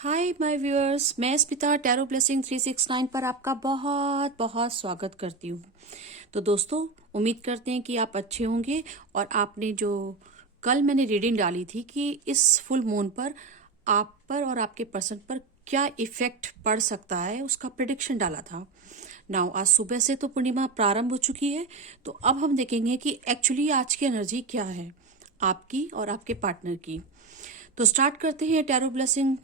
Hi my viewers, मैं Smita tarot blessing 369 पर आपका बहुत बहुत स्वागत करती हूँ। तो दोस्तों, उम्मीद करते हैं कि आप अच्छे होंगे। और आपने जो कल मैंने रीडिंग डाली थी कि इस फुल मून पर आप पर और आपके पर्सन पर क्या इफेक्ट पड़ सकता है, उसका प्रिडिक्शन डाला था। नाउ आज सुबह से तो पूर्णिमा प्रारंभ हो चुकी है, तो अब हम देखेंगे कि एक्चुअली आज की एनर्जी क्या है आपकी और आपके पार्टनर की। तो स्टार्ट करते हैं टैरो ब्लेसिंग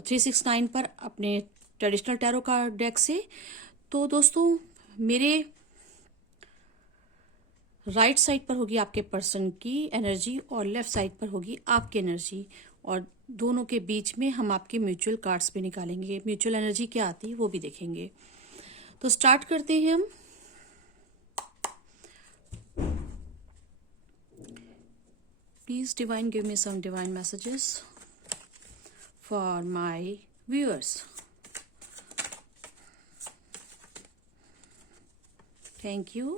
369 पर अपने ट्रेडिशनल टैरो कार्ड डेक से। तो दोस्तों, मेरे राइट साइड पर होगी आपके पर्सन की एनर्जी और लेफ्ट साइड पर होगी आपकी एनर्जी, और दोनों के बीच में हम आपके म्यूचुअल कार्ड्स भी निकालेंगे। म्यूचुअल एनर्जी क्या आती है वो भी देखेंगे। तो स्टार्ट करते हैं हम। Please divine give me some divine messages for my viewers. Thank you.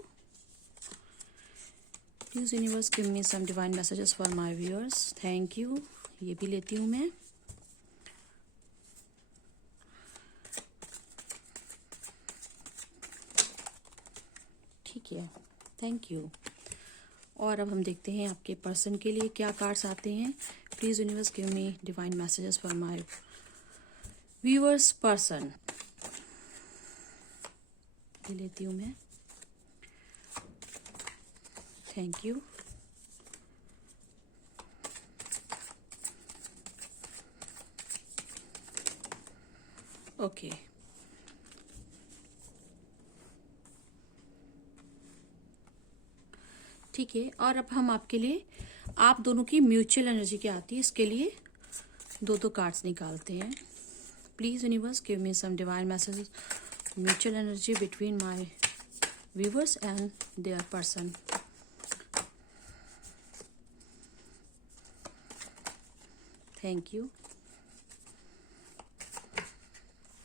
Please universe give me some divine messages for my viewers. Thank you. ये भी लेती हूँ मैं। ठीक है, थैंक यू। और अब हम देखते हैं आपके पर्सन के लिए क्या कार्ड्स आते हैं। Please universe give me divine messages for my viewers person. ये लेती हूँ मैं। Thank you. ओके, ठीक है। और अब हम आपके लिए आप दोनों की म्यूचुअल एनर्जी क्या आती है इसके लिए दो दो कार्ड्स निकालते हैं। Please universe give me some divine messages mutual energy between my viewers and their person. Thank you,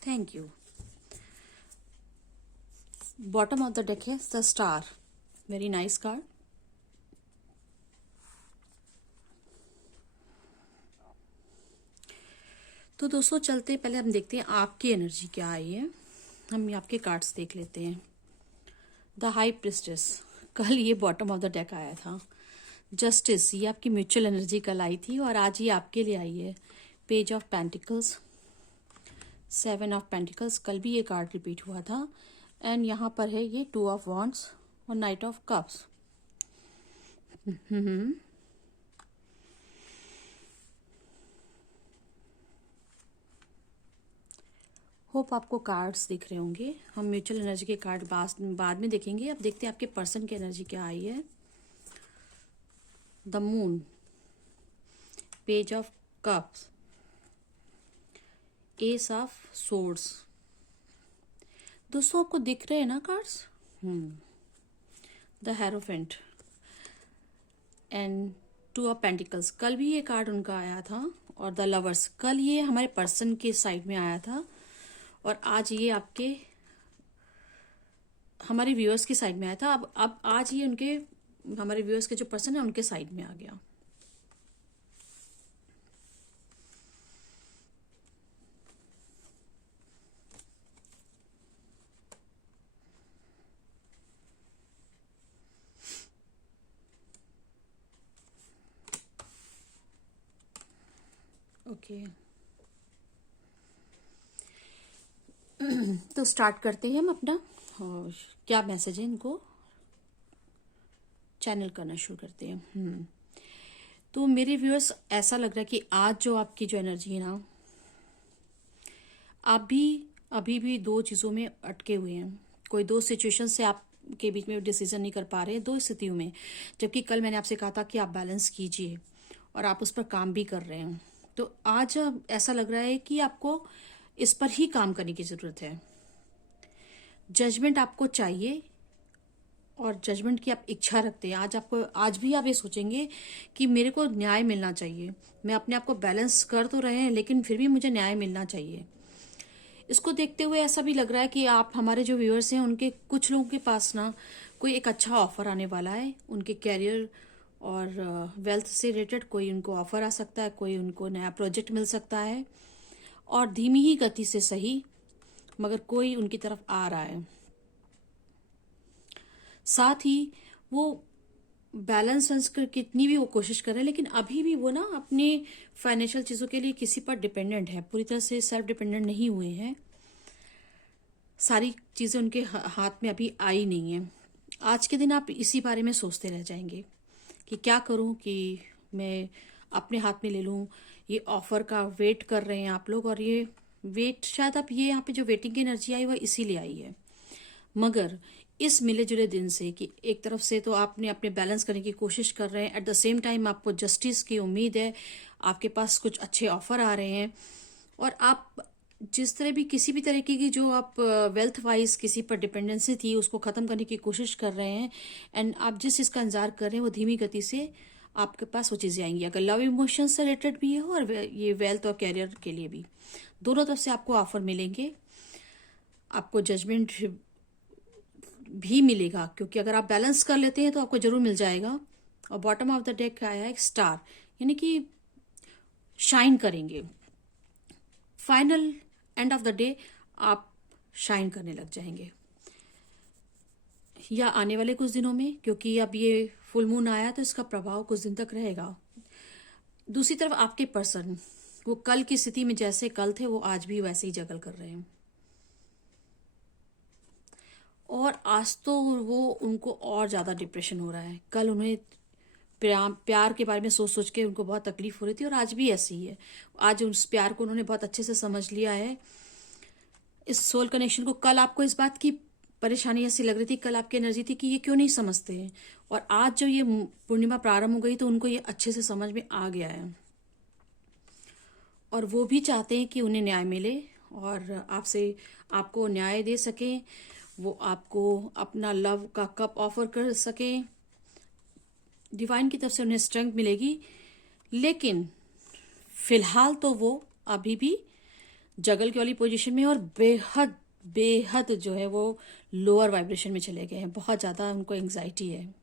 thank you. Bottom of the deck है the star. Very nice card. तो दोस्तों, चलते पहले हम देखते हैं आपकी एनर्जी क्या आई है। हम आपके कार्ड्स देख लेते हैं। द हाई प्रिस्टेस, कल ये बॉटम ऑफ द डेक आया था। जस्टिस, ये आपकी म्यूचुअल एनर्जी कल आई थी और आज ये आपके लिए आई है। Page of pentacles, 7 of pentacles, कल भी ये कार्ड रिपीट हुआ था। एंड यहाँ पर है ये 2 ऑफ वॉन्ड्स और नाइट ऑफ कप्स। होप आपको कार्ड्स दिख रहे होंगे। हम म्यूचुअल एनर्जी के कार्ड बाद में देखेंगे। अब देखते हैं आपके पर्सन की एनर्जी क्या आई है। The moon, page of cups, S of swords. दोस्तों, आपको दिख रहे हैं ना cards? The hierophant and 2 of pentacles, कल भी ये कार्ड उनका आया था। और द लवर्स, कल ये हमारे पर्सन के साइड में आया था और आज ये आपके हमारे व्यूअर्स की साइड में आया था। अब आज ये उनके हमारे व्यूअर्स के जो पर्सन है उनके साइड में आ गया। ओके, तो स्टार्ट करते हैं हम अपना। और क्या मैसेज है इनको चैनल करना शुरू करते हैं। तो मेरे व्यूअर्स, ऐसा लग रहा है कि आज जो आपकी जो एनर्जी है ना, आप भी अभी भी दो चीज़ों में अटके हुए हैं। कोई दो सिचुएशन से आपके बीच में डिसीजन नहीं कर पा रहे हैं, दो स्थितियों में। जबकि कल मैंने आपसे कहा था कि आप बैलेंस कीजिए और आप उस पर काम भी कर रहे हैं। तो आज ऐसा लग रहा है कि आपको इस पर ही काम करने की ज़रूरत है। जजमेंट आपको चाहिए और जजमेंट की आप इच्छा रखते हैं। आज भी आप ये सोचेंगे कि मेरे को न्याय मिलना चाहिए। मैं अपने आप को बैलेंस कर तो रहे हैं लेकिन फिर भी मुझे न्याय मिलना चाहिए। इसको देखते हुए ऐसा भी लग रहा है कि आप हमारे जो व्यूअर्स हैं उनके कुछ लोगों के पास ना कोई एक अच्छा ऑफर आने वाला है उनके कैरियर और वेल्थ से रिलेटेड कोई उनको ऑफर आ सकता है, कोई उनको नया प्रोजेक्ट मिल सकता है, और धीमी ही गति से सही मगर कोई उनकी तरफ आ रहा है। साथ ही वो बैलेंस कर कितनी भी वो कोशिश कर रहे हैं, लेकिन अभी भी वो ना अपने फाइनेंशियल चीज़ों के लिए किसी पर डिपेंडेंट है, पूरी तरह से सेल्फ डिपेंडेंट नहीं हुए हैं। सारी चीज़ें उनके हाथ में अभी आई नहीं है। आज के दिन आप इसी बारे में सोचते रह जाएंगे कि क्या करूं कि मैं अपने हाथ में ले लूं। ये ऑफर का वेट कर रहे हैं आप लोग, और ये वेट शायद आप ये यहाँ पे जो वेटिंग की एनर्जी आई वह इसीलिए आई है। मगर इस मिले जुले दिन से कि एक तरफ से तो आपने अपने बैलेंस करने की कोशिश कर रहे हैं, एट द सेम टाइम आपको जस्टिस की उम्मीद है, आपके पास कुछ अच्छे ऑफर आ रहे हैं, और आप जिस तरह भी किसी भी तरीके की जो आप वेल्थ वाइज किसी पर डिपेंडेंसी थी उसको खत्म करने की कोशिश कर रहे हैं, एंड आप जिस चीज का इंतजार कर रहे हैं वो धीमी गति से आपके पास वो चीजें आएंगी। अगर लव इमोशन से रिलेटेड भी है और ये वेल्थ और कैरियर के लिए भी, दोनों तरफ से आपको ऑफर मिलेंगे। आपको जजमेंट भी मिलेगा, क्योंकि अगर आप बैलेंस कर लेते हैं तो आपको जरूर मिल जाएगा। और बॉटम ऑफ द डेक आया है स्टार, यानी कि शाइन करेंगे। Final end of the day आप शाइन करने लग जाएंगे, या आने वाले कुछ दिनों में, क्योंकि अब ये फुल मून आया तो इसका प्रभाव कुछ दिन तक रहेगा। दूसरी तरफ आपके पर्सन, वो कल की स्थिति में जैसे कल थे वो आज भी वैसे ही जगल कर रहे हैं, और आज तो वो उनको और ज्यादा डिप्रेशन हो रहा है। कल उन्हें प्यार के बारे में सोच सोच के उनको बहुत तकलीफ हो रही थी, और आज भी ऐसी ही है। आज उस प्यार को उन्होंने बहुत अच्छे से समझ लिया है, इस सोल कनेक्शन को। कल आपको इस बात की परेशानी ऐसी लग रही थी, कल आपकी एनर्जी थी कि ये क्यों नहीं समझते हैं, और आज जब ये पूर्णिमा प्रारंभ हो गई तो उनको ये अच्छे से समझ में आ गया है, और वो भी चाहते हैं कि उन्हें न्याय मिले और आपसे आपको न्याय दे सकें, वो आपको अपना लव का कप ऑफर कर सकें। डिवाइन की तरफ से उन्हें स्ट्रेंथ मिलेगी, लेकिन फिलहाल तो वो अभी भी जगल की वाली पोजीशन में, और बेहद बेहद जो है वो लोअर वाइब्रेशन में चले गए हैं। बहुत ज्यादा उनको एंग्जाइटी है,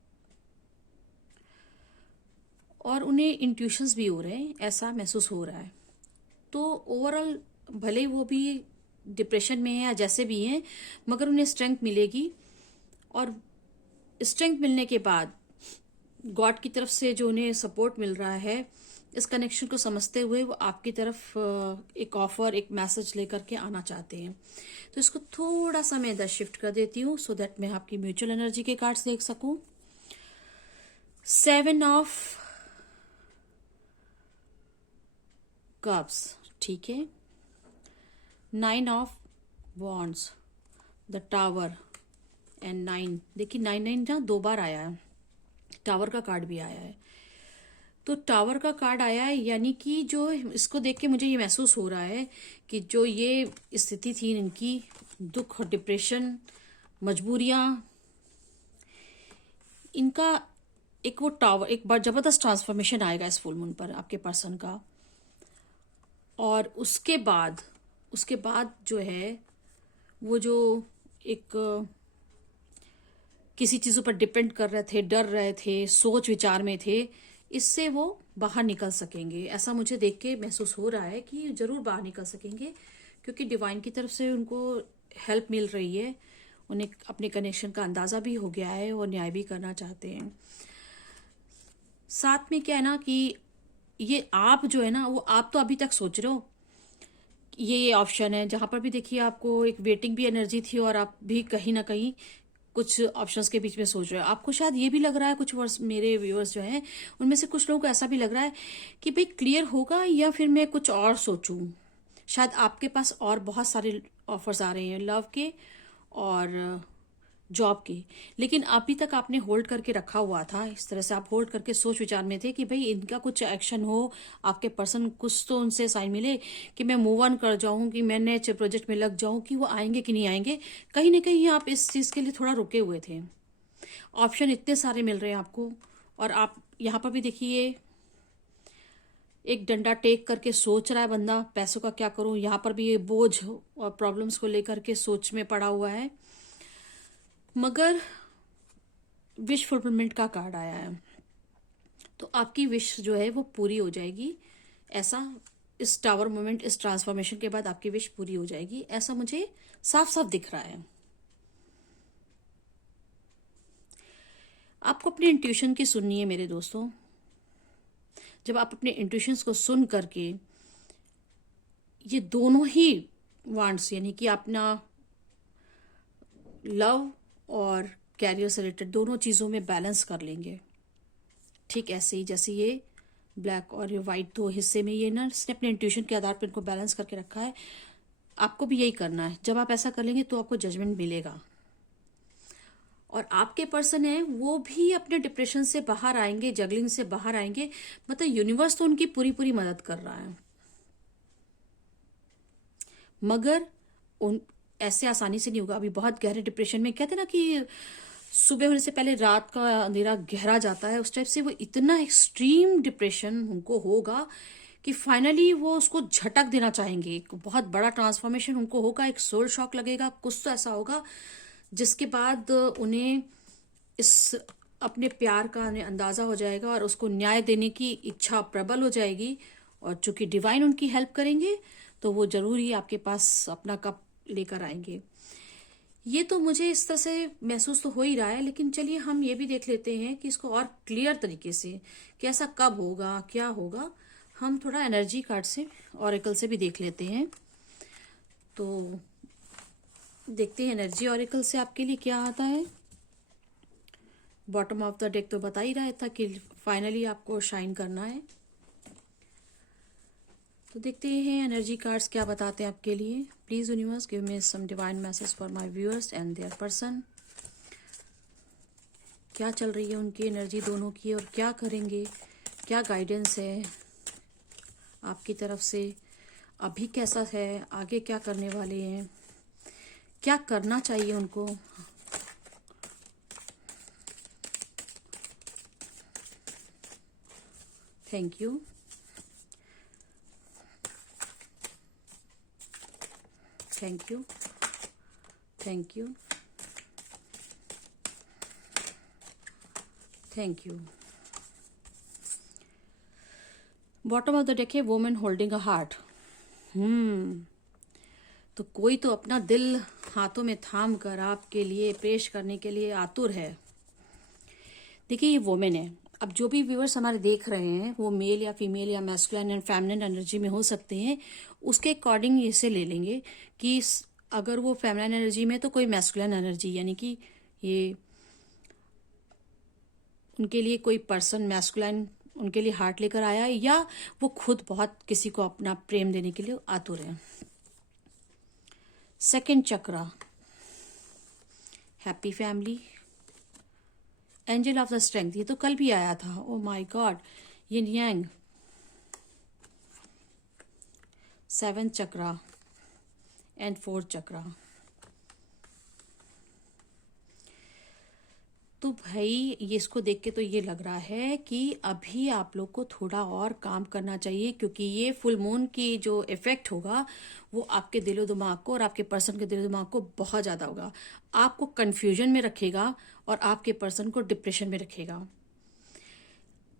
और उन्हें इंट्यूशंस भी हो रहे हैं, ऐसा महसूस हो रहा है। तो ओवरऑल भले ही वो भी डिप्रेशन में है या जैसे भी हैं, मगर उन्हें स्ट्रेंथ मिलेगी, और स्ट्रेंथ मिलने के बाद गॉड की तरफ से जो उन्हें सपोर्ट मिल रहा है, इस कनेक्शन को समझते हुए वो आपकी तरफ एक ऑफर, एक मैसेज लेकर के आना चाहते हैं। तो इसको थोड़ा सा मैं इधर शिफ्ट कर देती हूँ, सो दैट मैं आपकी म्यूचुअल एनर्जी के कार्ड्स देख सकूं। 7 ऑफ कप्स, ठीक है। 9 of wands, the tower, and 9। देखिए 9 ना 2 बार आया है, टावर का कार्ड भी आया है। तो टावर का कार्ड आया है, यानी कि जो इसको देख के मुझे ये महसूस हो रहा है कि जो ये स्थिति थी इनकी, दुख, डिप्रेशन, मजबूरियां, इनका एक वो टावर, एक बार जबरदस्त ट्रांसफॉर्मेशन आएगा इस फुल मून पर आपके पर्सन का। और उसके बाद जो है वो जो एक किसी चीजों पर डिपेंड कर रहे थे, डर रहे थे, सोच विचार में थे, इससे वो बाहर निकल सकेंगे। ऐसा मुझे देख के महसूस हो रहा है कि जरूर बाहर निकल सकेंगे, क्योंकि डिवाइन की तरफ से उनको हेल्प मिल रही है। उन्हें अपने कनेक्शन का अंदाजा भी हो गया है और न्याय भी करना चाहते हैं। साथ में क्या है ना कि ये आप जो है ना, वो आप तो अभी तक सोच रहे हो ये ऑप्शन है, जहां पर भी देखिए आपको एक वेटिंग भी एनर्जी थी, और आप भी कहीं ना कहीं कुछ ऑप्शंस के बीच में सोच रहे हो। आपको शायद ये भी लग रहा है, कुछ वर्स मेरे व्यूअर्स जो हैं उनमें से कुछ लोगों को ऐसा भी लग रहा है कि भाई क्लियर होगा या फिर मैं कुछ और सोचूं। शायद आपके पास और बहुत सारे ऑफर्स आ रहे हैं लव के और जॉब की, लेकिन अभी तक आपने होल्ड करके रखा हुआ था। इस तरह से आप होल्ड करके सोच विचार में थे कि भाई इनका कुछ एक्शन हो, आपके पर्सन कुछ तो उनसे साइन मिले कि मैं मूव ऑन कर जाऊं, कि मैं नए प्रोजेक्ट में लग जाऊं, कि वो आएंगे कि नहीं आएंगे। कहीं ना कहीं आप इस चीज के लिए थोड़ा रुके हुए थे। ऑप्शन इतने सारे मिल रहे हैं आपको, और आप यहाँ पर भी देखिए एक डंडा टेक करके सोच रहा है बंदा, पैसों का क्या करूं। यहाँ पर भी ये बोझ और प्रॉब्लम्स को लेकर के सोच में पड़ा हुआ है, मगर विश फुलफिलमेंट का कार्ड आया है। तो आपकी विश जो है वो पूरी हो जाएगी। ऐसा इस टावर मोमेंट, इस ट्रांसफॉर्मेशन के बाद आपकी विश पूरी हो जाएगी, ऐसा मुझे साफ साफ दिख रहा है। आपको अपने इंट्यूशन की सुननी है मेरे दोस्तों। जब आप अपने इंट्यूशंस को सुन करके ये दोनों ही वांट्स, यानी कि अपना लव और कैरियर से रिलेटेड दोनों चीज़ों में बैलेंस कर लेंगे, ठीक ऐसे ही जैसे ये ब्लैक और ये वाइट दो हिस्से में ये ना इसने अपने इंट्यूशन के आधार पर इनको बैलेंस करके रखा है। आपको भी यही करना है। जब आप ऐसा कर लेंगे तो आपको जजमेंट मिलेगा, और आपके पर्सन है वो भी अपने डिप्रेशन से बाहर आएंगे, जगलिंग से बाहर आएंगे। मतलब यूनिवर्स तो उनकी पूरी पूरी मदद कर रहा है, मगर उन ऐसे आसानी से नहीं होगा। अभी बहुत गहरे डिप्रेशन में, कहते ना कि सुबह होने से पहले रात का अंधेरा गहरा जाता है, उस टाइप से वो इतना एक्सट्रीम डिप्रेशन उनको होगा कि फाइनली वो उसको झटक देना चाहेंगे। एक बहुत बड़ा ट्रांसफॉर्मेशन उनको होगा, एक सोल शॉक लगेगा, कुछ तो ऐसा होगा जिसके बाद उन्हें इस अपने प्यार का उन्हें अंदाजा हो जाएगा और उसको न्याय देने की इच्छा प्रबल हो जाएगी। और चूंकि डिवाइन उनकी हेल्प करेंगे तो वो जरूर ही आपके पास अपना कप लेकर आएंगे। ये तो मुझे इस तरह से महसूस तो हो ही रहा है, लेकिन चलिए हम ये भी देख लेते हैं कि इसको और क्लियर तरीके से कि ऐसा कब होगा, क्या होगा। हम थोड़ा एनर्जी कार्ड से, ऑरेकल से भी देख लेते हैं। तो देखते हैं एनर्जी ऑरेकल से आपके लिए क्या आता है। बॉटम ऑफ द डेक तो बता ही रहा था कि फाइनली आपको शाइन करना है। तो देखते हैं एनर्जी कार्ड्स क्या बताते हैं आपके लिए। Please universe give me some divine message for my viewers and their person. क्या चल रही है उनकी एनर्जी दोनों की, और क्या करेंगे, क्या गाइडेंस है आपकी तरफ से, अभी कैसा है, आगे क्या करने वाले हैं, क्या करना चाहिए उनको। Thank you. Thank you. Thank you. Thank you. Bottom of the deck है वुमेन होल्डिंग अ हार्ट। तो कोई तो अपना दिल हाथों में थाम कर आपके लिए पेश करने के लिए आतुर है। देखिए ये वुमेन है। अब जो भी व्यूअर्स हमारे देख रहे हैं वो मेल या फीमेल या मैस्कुलिन एंड फेमिनिन एनर्जी में हो सकते हैं, उसके अकॉर्डिंग इसे ले लेंगे कि अगर वो फेमिनिन एनर्जी में तो कोई मैस्कुलिन एनर्जी, यानी कि ये उनके लिए कोई पर्सन मैस्कुलिन उनके लिए हार्ट लेकर आया है, या वो खुद बहुत किसी को अपना प्रेम देने के लिए आतुर है। Second chakra, happy family, angel of the strength, ये तो कल भी आया था। Oh my god, yin yang. Seventh chakra and fourth chakra. तो भाई ये इसको देख के तो ये लग रहा है कि अभी आप लोग को थोड़ा और काम करना चाहिए, क्योंकि ये फुल मून की जो इफेक्ट होगा वो आपके दिलो दिमाग को और आपके पर्सन के दिलो दिमाग को बहुत ज्यादा होगा, आपको कंफ्यूजन में रखेगा और आपके पर्सन को डिप्रेशन में रखेगा।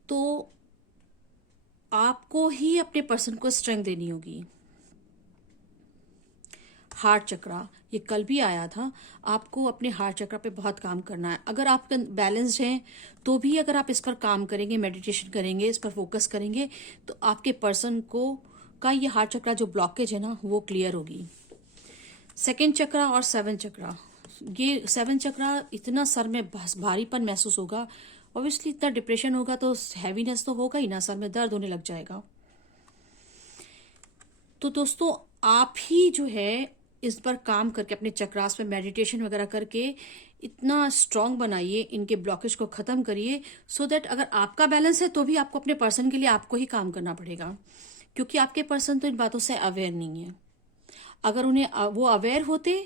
तो आपको ही अपने पर्सन को स्ट्रेंथ देनी होगी। हार्ट चक्रा, ये कल भी आया था, आपको अपने हार्ट चक्रा पे बहुत काम करना है। अगर आप बैलेंस्ड हैं तो भी अगर आप इस पर काम करेंगे, मेडिटेशन करेंगे, इस पर फोकस करेंगे, तो आपके पर्सन को का ये हार्ट चक्रा जो ब्लॉकेज है ना वो क्लियर होगी। सेकेंड चक्रा और सेवन चक्रा, ये सेवन चक्रा इतना सर में भारीपन महसूस होगा, ऑब्वियसली इतना डिप्रेशन होगा तो हैवीनेस तो होगा ही ना, सर में दर्द होने लग जाएगा। तो दोस्तों आप ही जो है इस पर काम करके अपने चक्रास में मेडिटेशन वगैरह करके इतना स्ट्रांग बनाइए, इनके ब्लॉकेज को खत्म करिए, सो दैट अगर आपका बैलेंस है तो भी आपको अपने पर्सन के लिए आपको ही काम करना पड़ेगा, क्योंकि आपके पर्सन तो इन बातों से अवेयर नहीं है। अगर उन्हें वो अवेयर होते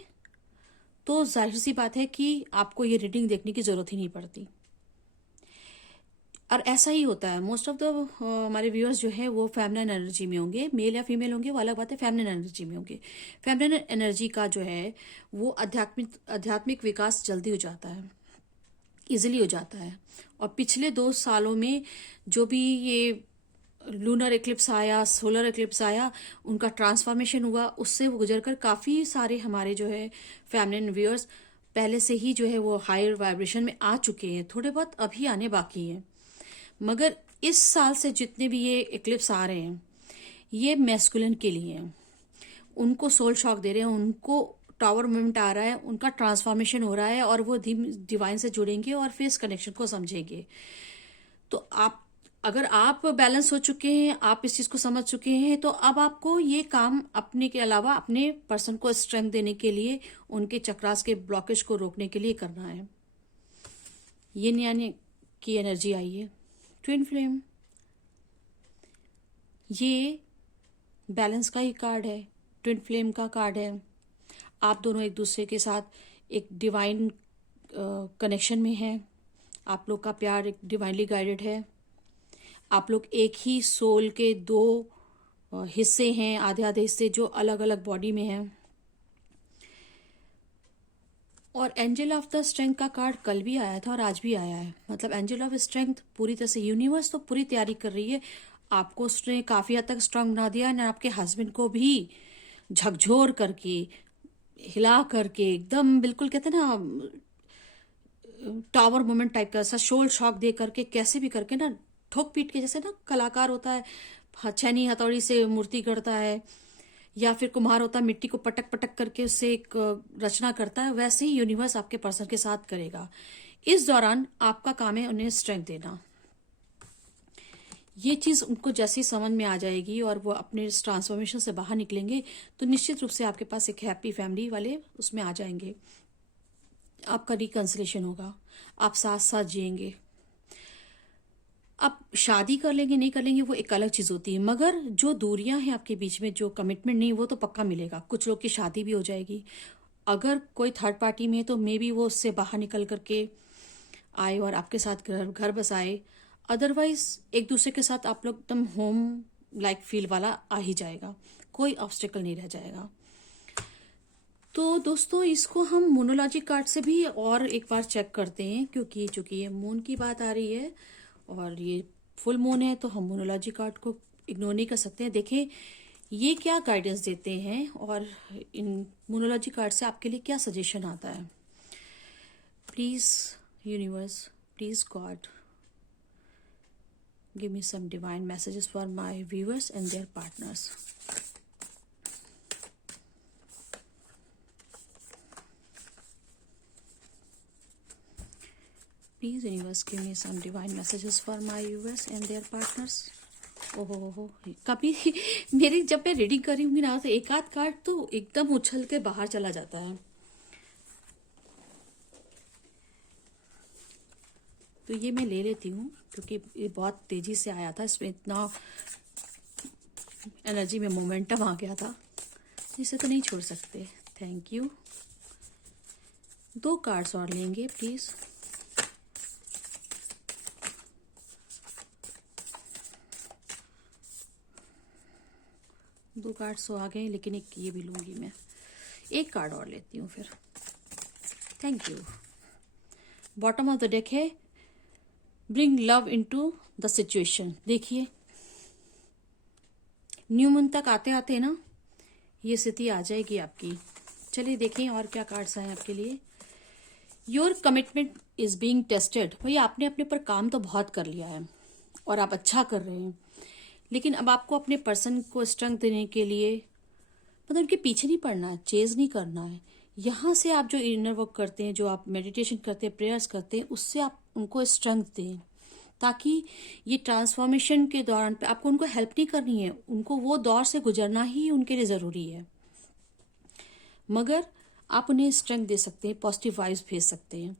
तो जाहिर सी बात है कि आपको ये रीडिंग देखने की जरूरत ही नहीं पड़ती। और ऐसा ही होता है, मोस्ट ऑफ द हमारे व्यूअर्स जो है वो फेमिनिन एनर्जी में होंगे, मेल या फीमेल होंगे वो अलग बात है, फेमिनिन एनर्जी में होंगे। फेमिनिन एनर्जी का जो है वो आध्यात्मिक विकास जल्दी हो जाता है। इजीली हो जाता है। और पिछले 2 सालों में जो भी ये लूनर एक्लिप्स आया, सोलर एक्लिप्स आया, उनका ट्रांसफॉर्मेशन हुआ, उससे वो गुजरकर काफी सारे हमारे जो है फैमिली व्यूअर्स पहले से ही जो है वो हायर वाइब्रेशन में आ चुके हैं, थोड़े बहुत अभी आने बाकी हैं। मगर इस साल से जितने भी ये एक्लिप्स आ रहे हैं ये मैस्कुलिन के लिए हैं, उनको सोल शॉक दे रहे हैं, उनको टावर मूवमेंट आ रहा है, उनका ट्रांसफॉर्मेशन हो रहा है और वो डिवाइन से जुड़ेंगे और फिर इस कनेक्शन को समझेंगे। तो आप अगर आप बैलेंस हो चुके हैं, आप इस चीज को समझ चुके हैं, तो अब आपको ये काम अपने के अलावा अपने पर्सन को स्ट्रेंथ देने के लिए, उनके चक्रास के ब्लॉकेज को रोकने के लिए करना है। ये न्याय की एनर्जी आई है। ट्विन फ्लेम ये बैलेंस का ही कार्ड है, ट्विन फ्लेम का कार्ड है। आप दोनों एक दूसरे के साथ एक डिवाइन कनेक्शन में हैं। आप लोग का प्यार एक डिवाइनली गाइडेड है। आप लोग एक ही सोल के 2 हिस्से हैं, आधे आधे हिस्से जो अलग अलग बॉडी में हैं। और एंजल ऑफ द स्ट्रेंथ का कार्ड कल भी आया था और आज भी आया है। मतलब एंजल ऑफ स्ट्रेंथ पूरी तरह से यूनिवर्स तो पूरी तैयारी कर रही है, आपको उसने काफी हद तक स्ट्रांग बना दिया है, आपके हस्बैंड को भी झकझोर करके, हिला करके, एकदम बिल्कुल कहते हैं ना टावर मोमेंट टाइप का, ऐसा शोल शॉक दे करके, कैसे भी करके ना, ठोक पीट के, जैसे ना कलाकार होता है छैनी हथौड़ी से मूर्ति गढ़ता है, या फिर कुम्हार होता है मिट्टी को पटक पटक करके उससे एक रचना करता है, वैसे ही यूनिवर्स आपके पर्सन के साथ करेगा। इस दौरान आपका काम है उन्हें स्ट्रेंथ देना। ये चीज उनको जैसे ही समझ में आ जाएगी और वो अपने इस ट्रांसफॉर्मेशन से बाहर निकलेंगे तो निश्चित रूप से आपके पास एक हैप्पी फैमिली वाले उसमें आ जाएंगे। आपका रिकंसिलेशन होगा, आप साथ साथ जिएंगे। अब शादी कर लेंगे नहीं कर लेंगे वो एक अलग चीज होती है, मगर जो दूरियां हैं आपके बीच में, जो कमिटमेंट नहीं, वो तो पक्का मिलेगा। कुछ लोग की शादी भी हो जाएगी, अगर कोई थर्ड पार्टी में है तो मे बी वो उससे बाहर निकल करके आए और आपके साथ घर बसाए। अदरवाइज एक दूसरे के साथ आप लोग एकदम होम लाइक फील वाला आ ही जाएगा, कोई ऑब्स्टेकल नहीं रह जाएगा। तो दोस्तों इसको हम मोनोलॉजी कार्ड से भी और एक बार चेक करते हैं, क्योंकि चूंकि ये मून की बात आ रही है और ये फुल मून है तो हम मोनोलॉजी कार्ड को इग्नोर नहीं कर सकते हैं। देखें ये क्या गाइडेंस देते हैं और इन मोनोलॉजी कार्ड से आपके लिए क्या सजेशन आता है। Please universe, please God, give me some divine messages for my viewers and their partners. Please universe, give me some divine messages for my viewers and their partners. ओहो, कभी मेरी जब मैं रीडिंग कर रही हूँ ना तो एक आध कार्ड तो एकदम उछल के बाहर चला जाता है। तो ये मैं ले लेती हूँ क्योंकि ये बहुत तेजी से आया था, इसमें इतना एनर्जी में मोमेंटम आ गया था, इसे तो नहीं छोड़ सकते। Thank you. 2 कार्ड्स और लेंगे प्लीज। दो कार्ड्स तो आ गए, लेकिन एक ये भी लूंगी मैं। एक कार्ड और लेती हूँ फिर। Thank you. Bottom of the deck है bring love into the situation. देखिए न्यू मून तक आते आते ना ये स्थिति आ जाएगी आपकी। चलिए देखें और क्या कार्ड्स आए आपके लिए। Your commitment is being tested. भैया आपने अपने पर काम तो बहुत कर लिया है और आप अच्छा कर रहे हैं, लेकिन अब आपको अपने पर्सन को स्ट्रेंथ देने के लिए मतलब उनके पीछे नहीं पड़ना है, चेज नहीं करना है। यहाँ से आप जो इनर वर्क करते हैं, जो आप मेडिटेशन करते हैं, प्रेयर्स करते हैं, उससे आप उनको स्ट्रेंथ दें, ताकि ये ट्रांसफॉर्मेशन के दौरान पे आपको उनको हेल्प नहीं करनी है, उनको वो दौर से गुजरना ही उनके लिए ज़रूरी है। मगर आप उन्हें स्ट्रेंथ दे सकते हैं, पॉजिटिव वाइब्स भेज सकते हैं।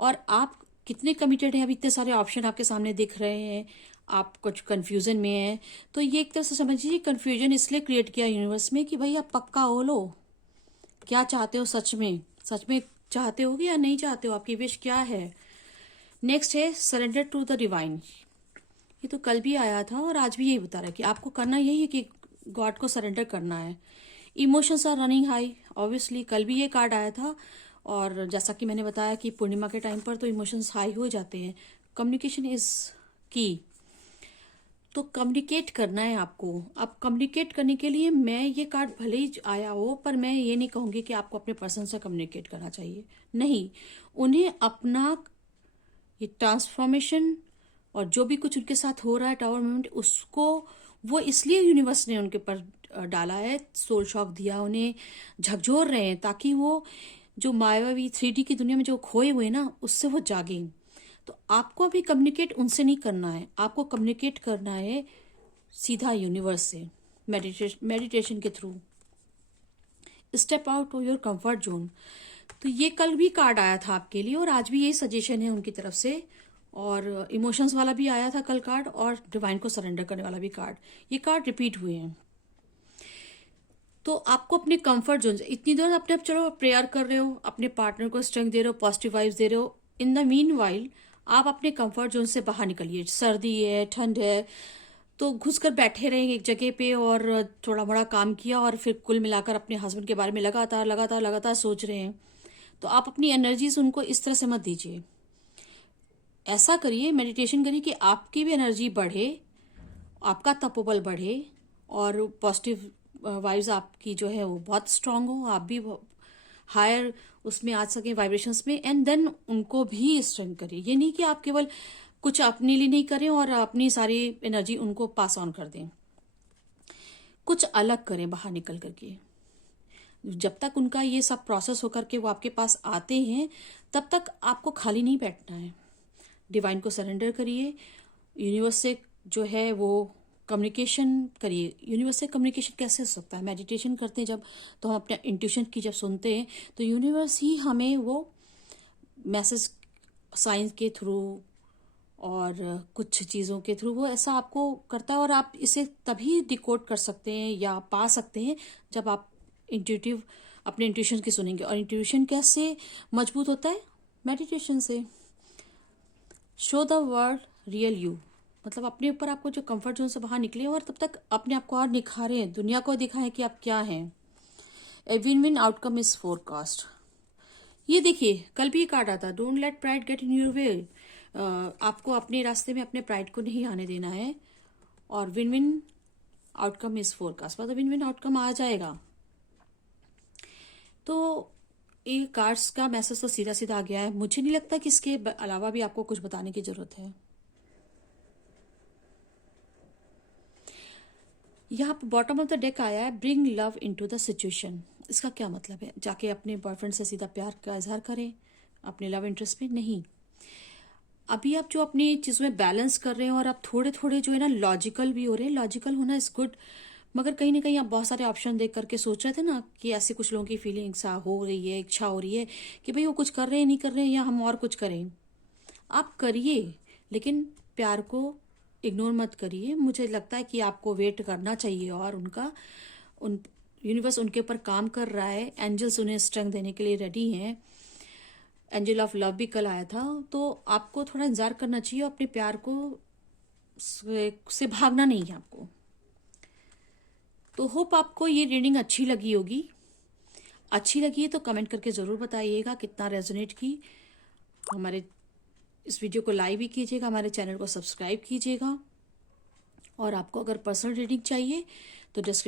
और आप कितने कमिटेड हैं, अभी इतने सारे ऑप्शन आपके सामने दिख रहे हैं, आप कुछ कंफ्यूजन में हैं, तो ये एक तरह से समझिए कंफ्यूजन इसलिए क्रिएट किया यूनिवर्स में कि भाई आप पक्का हो लो, क्या चाहते हो, सच में चाहते हो या नहीं चाहते हो, आपकी विश क्या है। नेक्स्ट है सरेंडर टू द डिवाइन। ये तो कल भी आया था और आज भी यही बता रहा है कि आपको करना यही है कि गॉड को सरेंडर करना है। Emotions are running high, obviously कल भी ये कार्ड आया था और जैसा कि मैंने बताया कि पूर्णिमा के टाइम पर तो इमोशंस हाई हो जाते हैं। कम्युनिकेशन इज की। तो कम्युनिकेट करना है आपको। अब कम्युनिकेट करने के लिए मैं ये कार्ड भले ही आया हो, पर मैं ये नहीं कहूंगी कि आपको अपने पर्सन से कम्युनिकेट करना चाहिए। नहीं, उन्हें अपना ये ट्रांसफॉर्मेशन और जो भी कुछ उनके साथ हो रहा है टावर मोमेंट, उसको वो इसलिए यूनिवर्स ने उनके पर डाला है, सोल शॉक दिया, उन्हें झकझोर रहे हैं ताकि वो जो मायावी 3D की दुनिया में जो खोए हुए ना, उससे वो जागे। तो आपको अभी कम्युनिकेट उनसे नहीं करना है, आपको कम्युनिकेट करना है सीधा यूनिवर्स से, मेडिटेशन के through. Step out of your comfort zone. तो ये कल भी कार्ड आया था आपके लिए और आज भी यही सजेशन है उनकी तरफ से। और इमोशंस वाला भी आया था कल कार्ड, और डिवाइन को सरेंडर करने वाला भी कार्ड, ये कार्ड रिपीट हुए हैं। तो आपको अपने कंफर्ट जोन से इतनी देर अपने आप चलो प्रेयर कर रहे हो, अपने पार्टनर को स्ट्रेंथ दे रहे हो, पॉजिटिव वाइब्स दे रहे हो। इन द मीन वाइल आप अपने कंफर्ट जोन से बाहर निकलिए। सर्दी है, ठंड है, तो घुस कर बैठे रहे एक जगह पे और थोड़ा बड़ा काम किया और फिर कुल मिलाकर अपने हस्बैंड के बारे में लगातार लगातार लगातार सोच रहे हैं। तो आप अपनी एनर्जीज उनको इस तरह से मत दीजिए। ऐसा करिए, मेडिटेशन करिए कि आपकी भी एनर्जी बढ़े, आपका तपोबल बढ़े और पॉजिटिव वाइब्स आपकी जो है वो बहुत स्ट्रांग हो, आप भी हायर उसमें आ सके वाइब्रेशंस में, एंड देन उनको भी स्ट्रेंथ करिए। ये नहीं कि आप केवल कुछ अपने लिए नहीं करें और अपनी सारी एनर्जी उनको पास ऑन कर दें। कुछ अलग करें बाहर निकल करके। जब तक उनका ये सब प्रोसेस होकर के वो आपके पास आते हैं, तब तक आपको खाली नहीं बैठना है। डिवाइन को सरेंडर करिए, यूनिवर्स से जो है वो कम्युनिकेशन करिए। यूनिवर्स से कम्युनिकेशन कैसे हो सकता है? मेडिटेशन करते हैं जब, तो हम अपने इंट्यूशन की जब सुनते हैं, तो यूनिवर्स ही हमें वो मैसेज साइंस के थ्रू और कुछ चीज़ों के थ्रू वो ऐसा आपको करता है। और आप इसे तभी डिकोड कर सकते हैं या पा सकते हैं जब आप इंट्यूटिव अपने इंट्यूशन की सुनेंगे। और इंट्यूशन कैसे मजबूत होता है? मेडिटेशन से। Show the world real you, मतलब अपने ऊपर आपको जो कंफर्ट जोन से बाहर निकले और तब तक अपने आप को और निखारें, दुनिया को दिखाएं कि आप क्या हैं। A win win outcome is forecast. ये देखिए कल भी एक कार्ड आता, don't let pride get in your way. आपको अपने रास्ते में अपने प्राइड को नहीं आने देना है। और win win outcome is forecast, मतलब विन विन आउटकम आ जाएगा। तो ये कार्ड्स का मैसेज तो सीधा सीधा आ गया है। मुझे नहीं लगता कि इसके अलावा भी आपको कुछ बताने की जरूरत है। यहाँ पर बॉटम ऑफ द डेक आया है, bring love into the situation. इसका क्या मतलब है? जाके अपने बॉयफ्रेंड से सीधा प्यार का इजहार करें, अपने लव इंटरेस्ट में नहीं। अभी आप जो अपनी चीज़ों में बैलेंस कर रहे हैं और आप थोड़े थोड़े जो है ना लॉजिकल भी हो रहे हैं। लॉजिकल होना इज गुड, मगर कहीं ना कहीं आप बहुत सारे ऑप्शन देख करके सोच रहे थे ना कि ऐसे कुछ लोगों की फीलिंग्स हो रही है, इच्छा हो रही है कि भाई वो कुछ कर रहे हैं, नहीं कर रहे हैं, या हम और कुछ करें। आप करिए, लेकिन प्यार को इग्नोर मत करिए। मुझे लगता है कि आपको वेट करना चाहिए और उन यूनिवर्स उनके ऊपर काम कर रहा है। एंजल्स उन्हें स्ट्रेंथ देने के लिए रेडी हैं। एंजल ऑफ लव भी कल आया था, तो आपको थोड़ा इंतजार करना चाहिए। अपने प्यार को से भागना नहीं है आपको। तो होप आपको ये रीडिंग अच्छी लगी होगी। अच्छी लगी है तो कमेंट करके ज़रूर बताइएगा कितना रेजोनेट की। हमारे इस वीडियो को लाइक भी कीजिएगा, हमारे चैनल को सब्सक्राइब कीजिएगा। और आपको अगर पर्सनल रीडिंग चाहिए तो डिस्क्रिप्शन